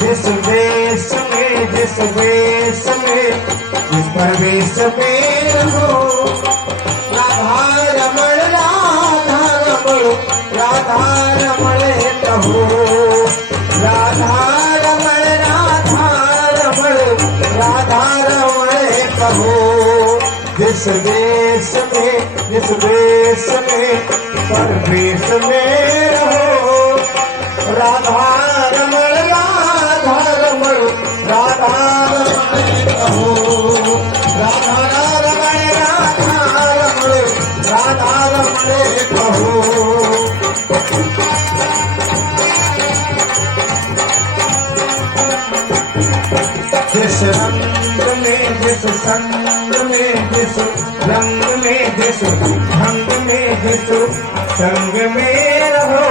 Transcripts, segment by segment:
जिस देश में जिस देश में जिस प्रवेश में रहो राधा रमण राधा रमण कहो राधा रमण कहो जिस देश में प्रवेश में रहो राधा रमण कहो राधा रमण कहो। जिस रंग में जिस संग में जिस रंग में जिस ढंग में जिस संग में रहो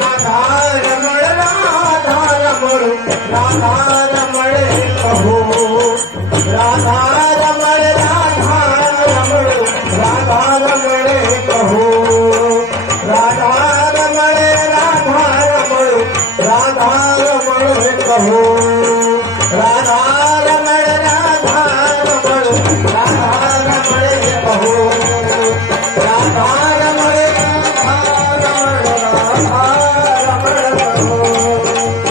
राधा रमण कहो राधा रमण कहो राधा रमण कहो राधा रमण कहो राधा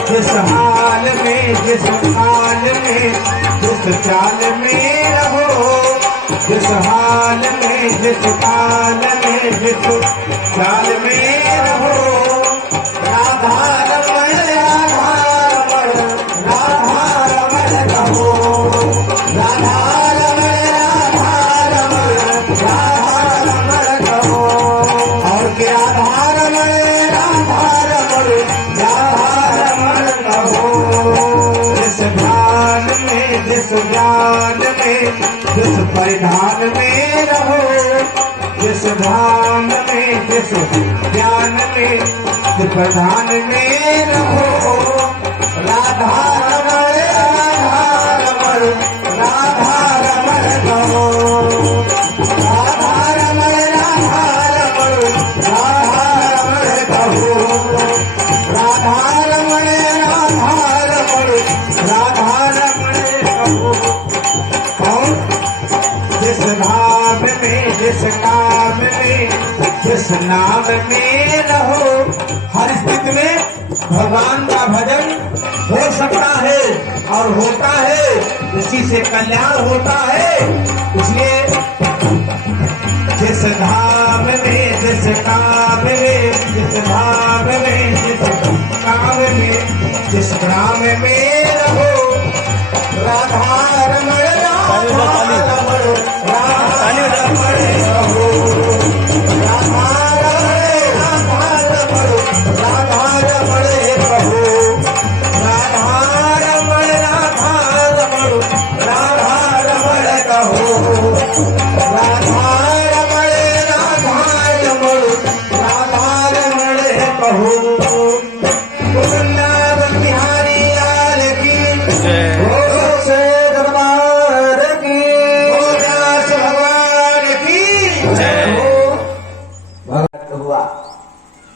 जिस हाल में जिस हाल में जिस चाल में रहो जिस हाल में जिस ताल में जिस चाल में रहो राधा रमण कहो राधा रमण कहो और क्या राधा रमण जिस ध्यान में जिस ज्ञान में जिस परिधान में रहो जिस ध्यान में जिस ज्ञान में जिस परिधान में रहो राधा रमण कहो राधा रमण कहो राधा रमण कहो जिस नाम में जिस नाम में जिस नाम में रहो हर स्थिति में भगवान का भजन हो सकता है और होता है इसी से कल्याण होता है। इसलिए जिस धाम में जिस काम में जिस धाम में जिस काम में जिस ग्राम में रहो राधा रमण कहो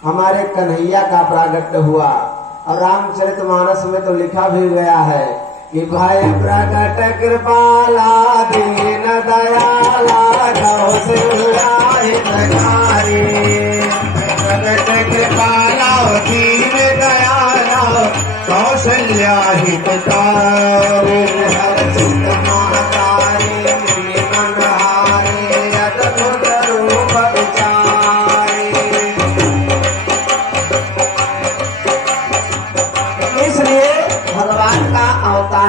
हमारे कन्हैया का प्रागट्य हुआ और रामचरितमानस में तो लिखा भी गया है कि भाई प्रगट कृपाला दीन दयाला कौशल्याहितकारी प्रगट कृपाला दीन दयाला कौशल्याहितकारी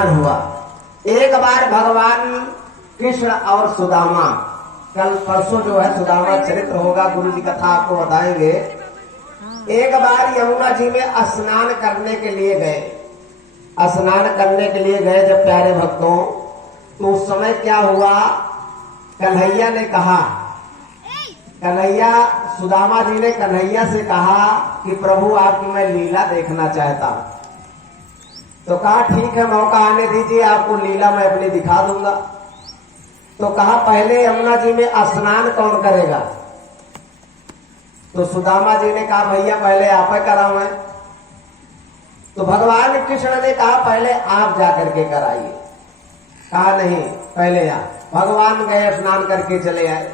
हुआ। एक बार भगवान कृष्ण और सुदामा, कल परसों जो है सुदामा चरित्र होगा, गुरु जी कथा आपको बताएंगे। एक बार यमुना जी में स्नान करने के लिए गए। स्नान करने के लिए गए जब प्यारे भक्तों, तो उस समय क्या हुआ, कन्हैया ने कहा, सुदामा जी ने कन्हैया से कहा कि प्रभु आपकी मैं लीला देखना चाहता हूं। तो कहा ठीक है, मौका आने दीजिए, आपको लीला मैं अपनी दिखा दूंगा। तो तो कहा पहले यमुना जी में स्नान कौन करेगा? तो सुदामा जी ने कहा भैया पहले आप कराओ है। तो भगवान कृष्ण ने कहा पहले आप जाकर के कराइए। कहा नहीं पहले आप। भगवान गए स्नान करके चले आए।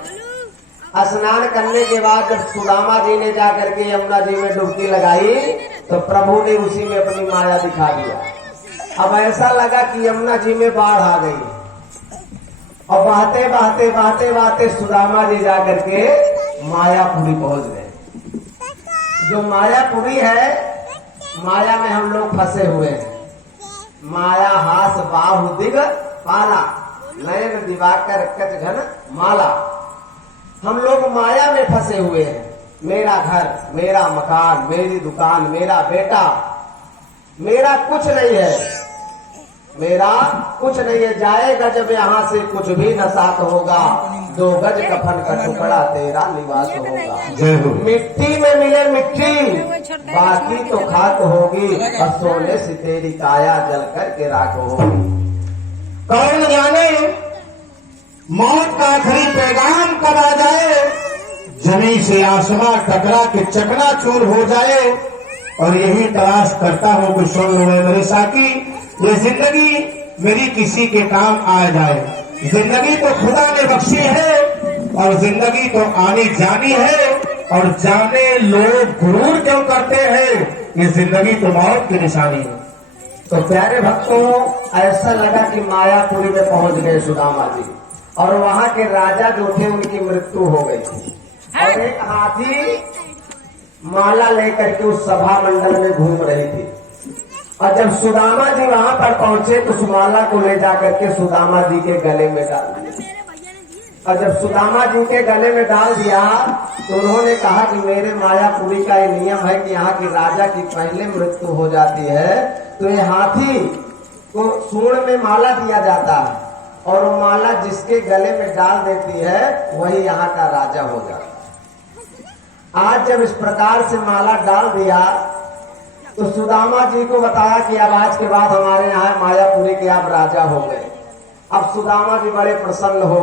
स्नान करने के बाद जब सुदामा जी ने जाकर के यमुना जी में डुबकी लगाई तो प्रभु ने उसी में अपनी माया दिखा दिया। अब ऐसा लगा कि यमुना जी में बाढ़ आ गई और बहते बहते बहते बहते सुदामा जी जाकर के मायापुरी पहुंच गए। जो मायापुरी है, माया में हम लोग फंसे हुए हैं। माया हास बाहु दिग पाला, नयन दिवाकर कच घन माला। हम लोग माया में फंसे हुए हैं। मेरा घर, मेरा मकान, मेरी दुकान, मेरा बेटा, मेरा कुछ नहीं है, मेरा कुछ नहीं है। जाएगा जब यहाँ से कुछ भी न साथ होगा, 2 गज कफन का टुकड़ा तेरा निवास होगा। मिट्टी में मिले मिट्टी, बाकी तो खाक होगी, और सोने से तेरी काया जल करके राख होगी। कौन जाने मौत का आखिरी पैगाम कब आ जाए, जमीन से आसमां टकरा के चकनाचूर हो जाए। और यही तलाश करता हूँ कि सुन लो मेरे साथी, ये जिंदगी मेरी किसी के काम आ जाए। जिंदगी तो खुदा ने बख्शी है और जिंदगी तो आनी जानी है। और जाने लोग गुरूर क्यों करते हैं, ये जिंदगी तो मौत की निशानी है। तो प्यारे भक्तों, ऐसा लगा कि मायापुरी में पहुंच गए सुदामा जी, और वहां के राजा जो थे उनकी मृत्यु हो गई थी। और एक हाथी माला लेकर के उस सभा मंडल में घूम रही थी। और जब सुदामा जी वहां पर पहुंचे तो उस माला को ले जाकर के सुदामा जी के गले में डाल दिया। और जब सुदामा जी के गले में डाल दिया तो उन्होंने कहा कि मेरे मायापुरी का ये नियम है कि यहाँ की राजा की पहले मृत्यु हो जाती है तो ये हाथी को सूंड में माला दिया जाता है, और वो माला जिसके गले में डाल देती है वही यहाँ का राजा हो जाता है। आज जब इस प्रकार से माला डाल दिया तो सुदामा जी को बताया कि अब आज के बाद हमारे यहाँ मायापुरी के आप राजा हो गए। अब सुदामा जी बड़े प्रसन्न हो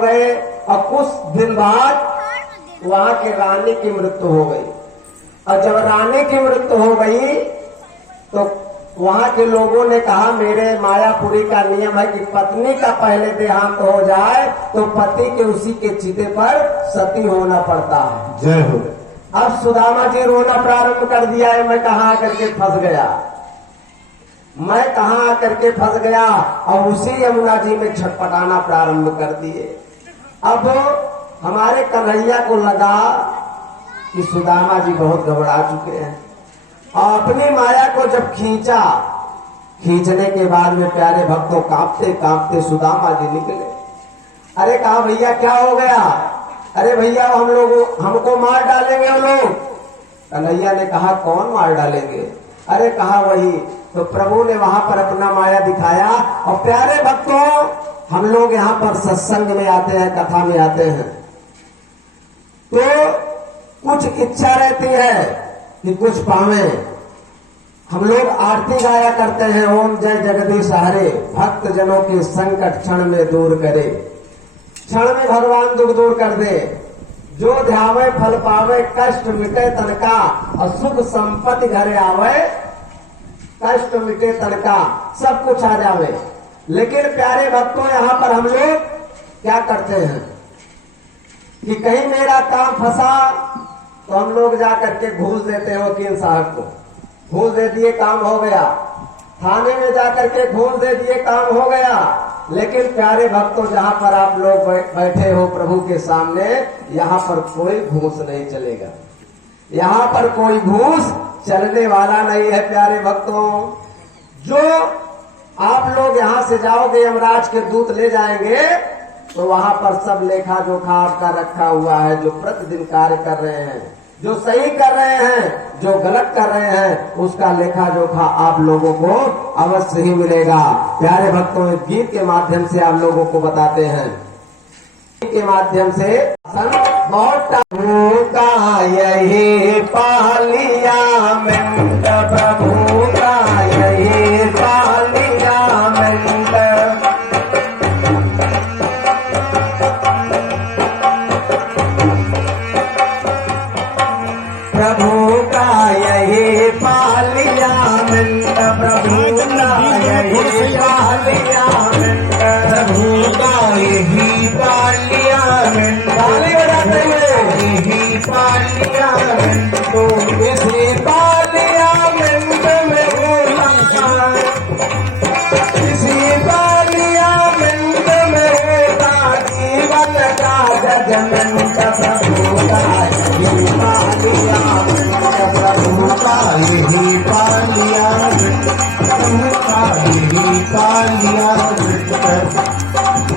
गए। और कुछ दिन बाद वहां के रानी की मृत्यु हो गई। और जब रानी की मृत्यु हो गई तो वहां के लोगों ने कहा मेरे मायापुरी का नियम है कि पत्नी का पहले देहांत हो जाए तो पति के उसी के चिते पर सती होना पड़ता है। जय हो। अब सुदामा जी रोना प्रारंभ कर दिया है, मैं कहाँ आकर के फंस गया, मैं कहाँ आकर के फंस गया। और उसी यमुना जी में छटपटाना प्रारंभ कर दिए। अब हमारे कन्हैया को लगा कि सुदामा जी बहुत घबरा चुके हैं, और अपनी माया को जब खींचने के बाद में प्यारे भक्तों कांपते कांपते सुदामा जी निकले। अरे कहा भैया क्या हो गया? अरे भैया हमको मार डालेंगे वो लोग। कन्हैया ने कहा कौन मार डालेंगे? अरे कहा वही। तो प्रभु ने वहां पर अपना माया दिखाया। और प्यारे भक्तों, हम लोग यहाँ पर सत्संग में आते हैं, कथा में आते हैं, तो कुछ इच्छा रहती है कि कुछ पावे। हम लोग आरती गाया करते हैं, ओम जय जगदीश हरे, भक्त जनों के संकट क्षण में दूर करे, क्षण में भगवान दुख दूर कर दे, जो ध्यावे फल पावे, कष्ट मिटे तन का, और सुख संपत्ति घरे आवे, कष्ट मिटे तन का, सब कुछ आ जावे। लेकिन प्यारे भक्तों, यहाँ पर हम लोग क्या करते हैं कि कहीं मेरा काम फंसा तो हम लोग जा करके घूस देते हैं वकील साहब को, घूस दे दिए काम हो गया। थाने में जाकर के घूस दे दिए काम हो गया। लेकिन प्यारे भक्तों, जहाँ पर आप लोग बैठे हो प्रभु के सामने, यहाँ पर कोई घूस नहीं चलेगा, यहाँ पर कोई घूस चलने वाला नहीं है। प्यारे भक्तों, जो आप लोग यहाँ से जाओगे, यमराज के दूत ले जाएंगे, तो वहां पर सब लेखा जोखा आपका रखा हुआ है। जो प्रतिदिन कार्य कर रहे हैं, जो सही कर रहे हैं, जो गलत कर रहे हैं, उसका लेखा जोखा आप लोगों को अवश्य ही मिलेगा। प्यारे भक्तों, एक गीत के माध्यम से आप लोगों को बताते हैं, के माध्यम से बहुत का यही पालिया मिंट, प्रभु का यही पालिया मिंट, पार्लियामेंट, प्रभु का यही पार्लियामेंट, ताली बजाते हुए यही पार्लियामेंट, तो इसी पार्लियामेंट में होना है, इसी पार्लियामेंट में होता जीवन का जजमेंट, प्रभु का यही पार्लियामेंट, प्रभु का यही पार्लियामेंट, प्रभु का यही पार्लियामेंट,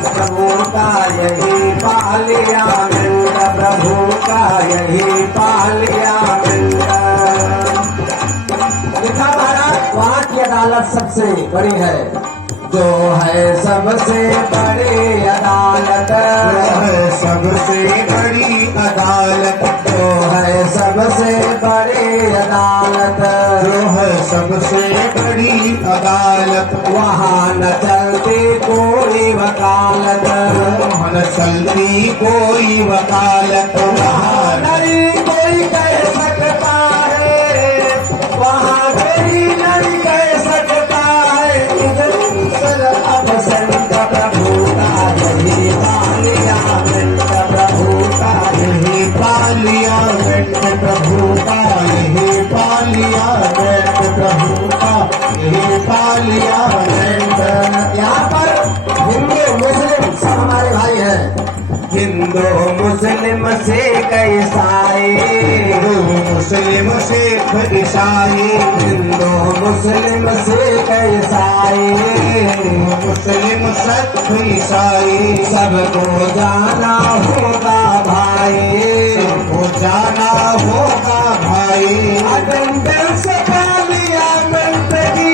प्रभु का यही पार्लियामेंट, प्रभु का यही पार्लियामेंट। लिखा महाराज वहाँ की अदालत सबसे बड़ी है, जो है सबसे बड़ी अदालत, वह सबसे बड़ी अदालत, जो है सबसे बड़ी अदालत, जो है सबसे बड़ी अदालत, वहाँ न चलती कोई वकालत, वहाँ न चलती कोई वकालत, वहाँ नहीं कोई कह सकता है, वहाँ कोई नहीं कह सकता है, इधर अबसंत प्रभु का यही पार्लियामेंट, प्रभु का यही पार्लियामेंट, प्रभु का यही पार्लियामेंट, प्रभु का यही पार्लियामेंट। यहाँ पर हिंदू मुस्लिम सब हमारे भाई हैं, हिंदू मुस्लिम सिख ईसाई, हिंदू मुस्लिम सिख ईसाई, हिंदू मुस्लिम सिख ईसाई, मुस्लिम सिख ईसाई, सबको जाना होगा भाई, सबको जाना होगा भाई। अटेंडेंस पार्लियामेंट की,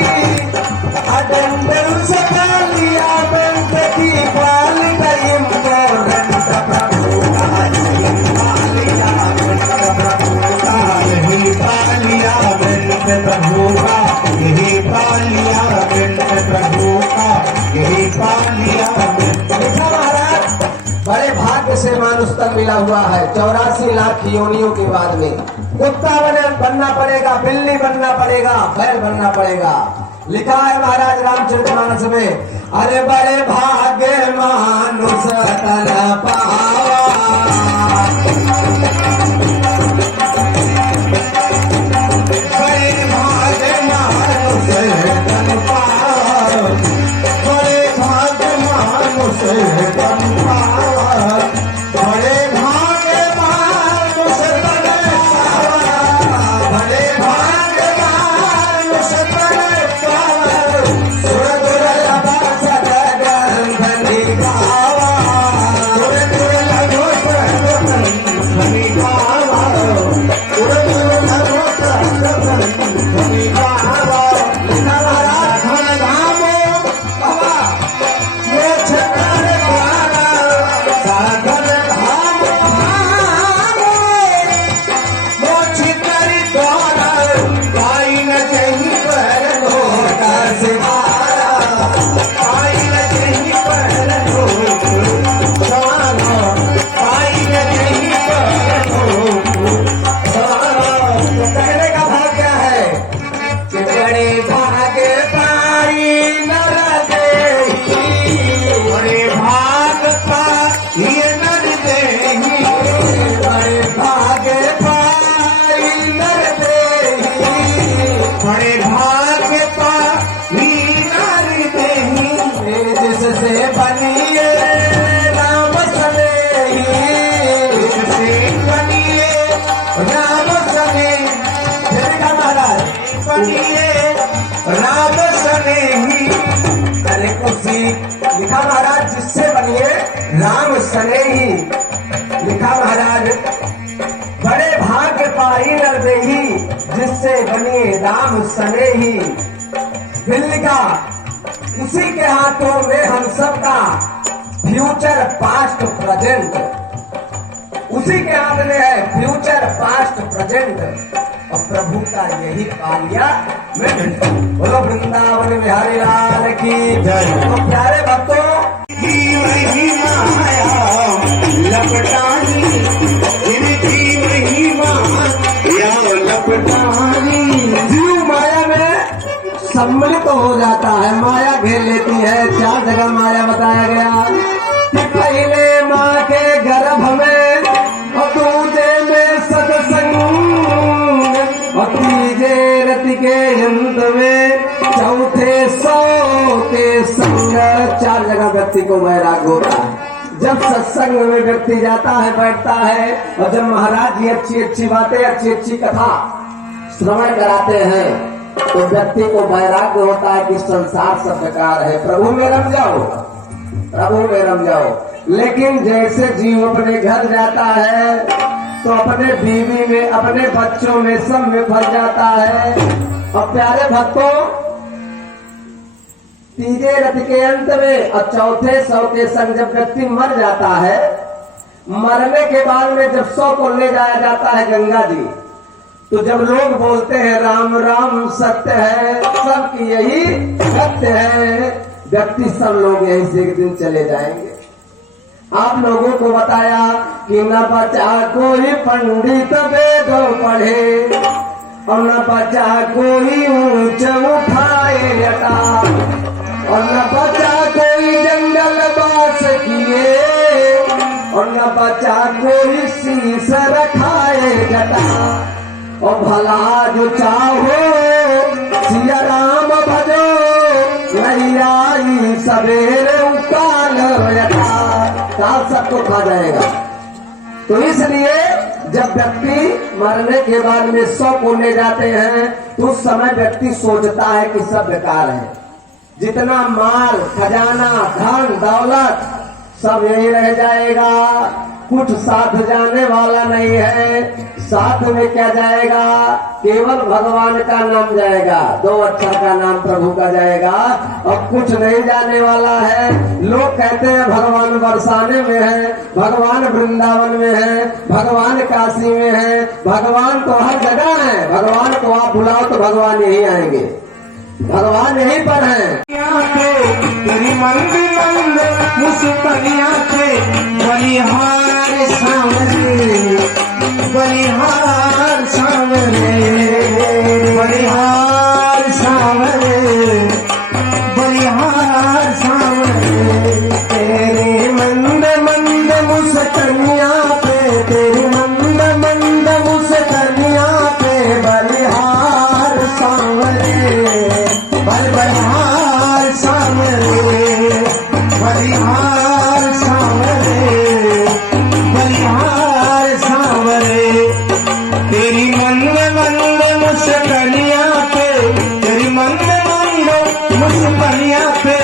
अटेंडेंस पार्लियामेंट की बाल गई इम्पोर्टेंट, प्रभु का यही पार्लियामेंट, प्रभु का यही पार्लियामेंट, प्रभु का यही पार्लियामेंट, प्रभु का यही पार्लियामेंट। लिखा महाराज बड़े भाग्य से मानुष तक मिला हुआ है, 84 लाख योनियों के बाद में कुत्ता बनना पड़ेगा, बिल्ली बनना पड़ेगा, बैल बनना पड़ेगा। लिखा है महाराज रामचरितमानस में, अरे बड़े भाग्य मानुष तन पावा, बड़े भाग्य मानुष तन पावा, बड़े भाग्य मानुष तन पावा, बड़े भाग्य मानुष तन पावा, बड़े भाग्य मानुष तन पावा, सुर दुर्लभ सदगंध निभावा, सुर दुर्लभ सदगंध निभावा, सुर दुर्लभ सदगंध निभावा। लिखा महाराज धन धामो बाबा मोक्ष कर द्वारा, साधन धाम धामो मोक्ष कर द्वारा, पाई न कहीं पर लोक सिवारा, पाई न कहीं पर लोक सवारा, पाई न कहीं पर लोक सवारा। तो कहने का भाव क्या है कि बड़े भाग्य पाई नर देही, बड़े भाग का ये नर देही, बड़े भाग्य पाई नर देही, बड़े भाग का ये नर देही, जिससे बनिए राम सनेही, जिससे बनिए राम सने। फिर का महाराज बनिए राम सनेही, अरे कुर्सी लिखा महाराज, जिससे बनिए राम सनेही। लिखा महाराज बड़े भाग्य पाई नर देही, जिससे बनिए राम सनेही। फिर लिखा उसी के हाथों में हम सबका फ्यूचर पास्ट प्रेजेंट, उसी के हाथ में है फ्यूचर पास्ट प्रेजेंट, और प्रभु का यही पार्लियामेंट। बोलो वृंदावन बिहारी लाल की जय। तो प्यारे भक्तों की वही माया लपटानी, इनकी वही माया लपटानी, जीव माया में सम्मिलित हो जाता है, माया घेर लेती है। 4 जगह माया बताया गया कि पहले माँ के गर्भ में और दूजे में सत्संग और तीजे रति के अंत में चौथे सौ के संग। 4 जगह व्यक्ति को वैराग होता है। जब सत्संग में व्यक्ति जाता है, बैठता है और जब महाराज जी अच्छी अच्छी बातें, अच्छी अच्छी कथा श्रवण कराते हैं तो व्यक्ति को वैराग्य होता है कि संसार सब बेकार है, प्रभु में रम जाओ, प्रभु में रम जाओ। लेकिन जैसे जीव अपने घर जाता है तो अपने बीवी में, अपने बच्चों में, सब में फंस जाता है। और प्यारे भक्तों, तीजे रथ के अंत में और चौथे सौ के संग जब व्यक्ति मर जाता है, मरने के बाद में जब 100 को ले जाया जाता है गंगा जी, तो जब लोग बोलते हैं राम राम सत्य है, सबकी यही सत्य है, व्यक्ति सब लोग यहीं से एक दिन चले जाएंगे। आप लोगों को बताया कि न बचा कोई पंडित वेद पढ़े और न बचा कोई ऊंच उठाए जटा और न बचा कोई जंगल बास किए और न बचा कोई शीश रखाए जटा। और भला जो चाहो सिया राम भजो, नहीं आई सवेरे उकाल काल सबको खा जाएगा। तो इसलिए जब व्यक्ति मरने के बाद में 100 को ले जाते हैं तो उस समय व्यक्ति सोचता है कि सब बेकार है, जितना माल खजाना धन दौलत सब यही रह जाएगा, कुछ साथ जाने वाला नहीं है। साथ में क्या जाएगा? केवल भगवान का नाम जाएगा, 2 अक्षर का नाम प्रभु का जाएगा और कुछ नहीं जाने वाला है। लोग कहते हैं भगवान बरसाने में है, भगवान वृंदावन में है, भगवान काशी में है, भगवान तो हर जगह है। भगवान को आप बुलाओ तो भगवान यही आएंगे, भगवान यहीं पर है। तेरी मंदिर मुस्कनिया थे बलिहार सामने, बलिहार सामने, बलिहार सामने, बलिहार सामने। तेरे मंद मंद मुस्कनिया पे, तेरी मंद मंद मुस्कनिया पे बलिहार सामने, बलिहार सामने, बलिहार सामने, बलिहार सामने। तेरी मंद मंद मुस्कनिया पे, तेरी मंद मंद मुस्कनिया पे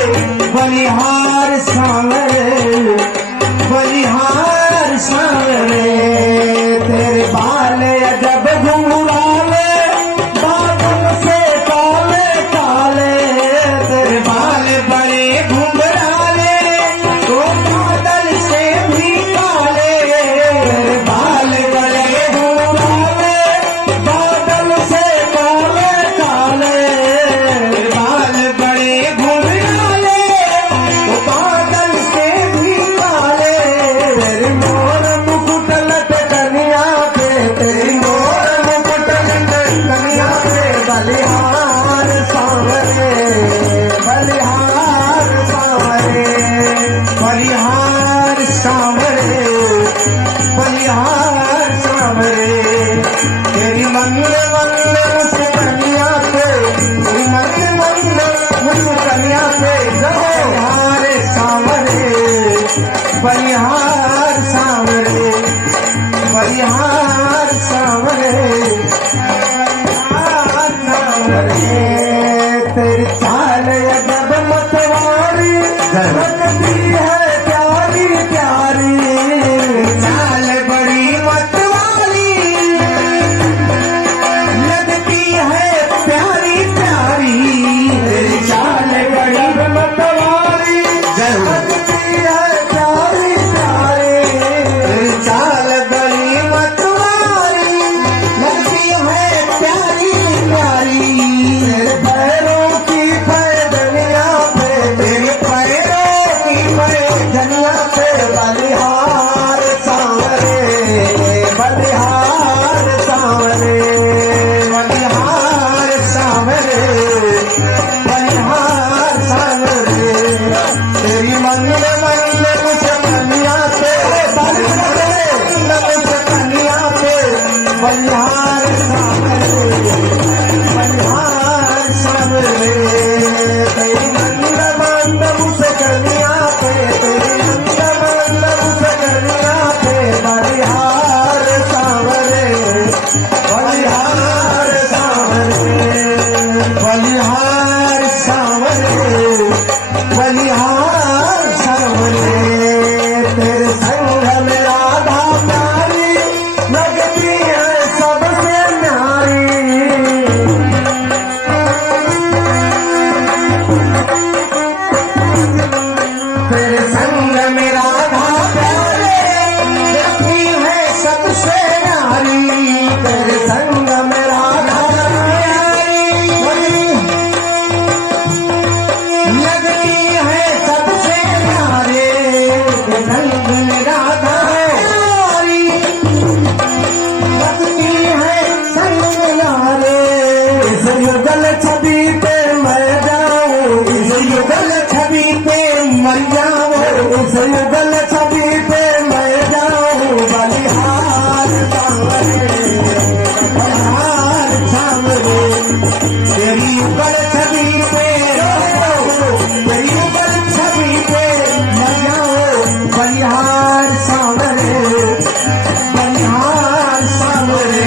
बलिहार सामने, बलिहार सामने। तेरे बाल अजब घुंघराले बादल से काले काले, तेरे बाल बड़े घुंघराले तो बादल से भी काले, तेरे बाल बड़े घुंघराले बादल से काले काले, तेरे बाल बड़े घुंघराले तो बादल से भी काले। तेरे मोर मुकुट लटकनिया पे, तेरी मोर मुकुट लटकनिया पे बलिहार सामने, बलिहार सामने, बलिहार सामने, बलिहार सामने। तेरी मंद मंद मुस्कनिया पे, तेरी मंद मंद मुस्कनिया पे बलिहार सामने, बलिहार सामने, बलिहार सामने, बलिहार सामने। तेरी चाल अजब मतवारी लगती है प्यारी प्यारी, चाल बड़ी मतवारी लगती है प्यारी प्यारी। तेरी चाल बड़ी मतवारी लगती है प्यारी प्यारी, तेरी चाल बड़ी मतवारी लगती है प्यारी प्यारी। तेरे पैरों की पैदनिया पे, तेरे पैरों मर जाओ उस युगल छवि पे मैं जाऊं बलिहार सांवरे बलिहार सांवरे तेरी युगल छवि पे तेरी युगल छवि पे मैं जाऊं बलिहार सांवरे बलिहार सांवरे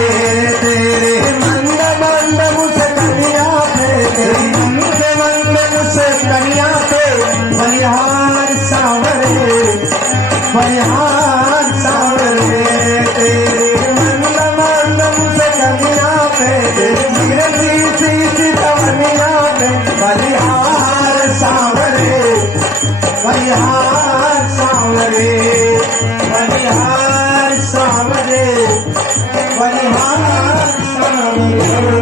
तेरे मंद मंद मुझसे कन्या पे तेरी मंद मंद मुझसे कन्या पे बलिहार सांवरे बलिहार सांवरे तेरे मंद मंद मुझसे कन्या पे तेरी गिरती सी चितवनिया पे बलिहार सांवरे बलिहार सांवरे बलिहार सांवरे बलिहार सांवरे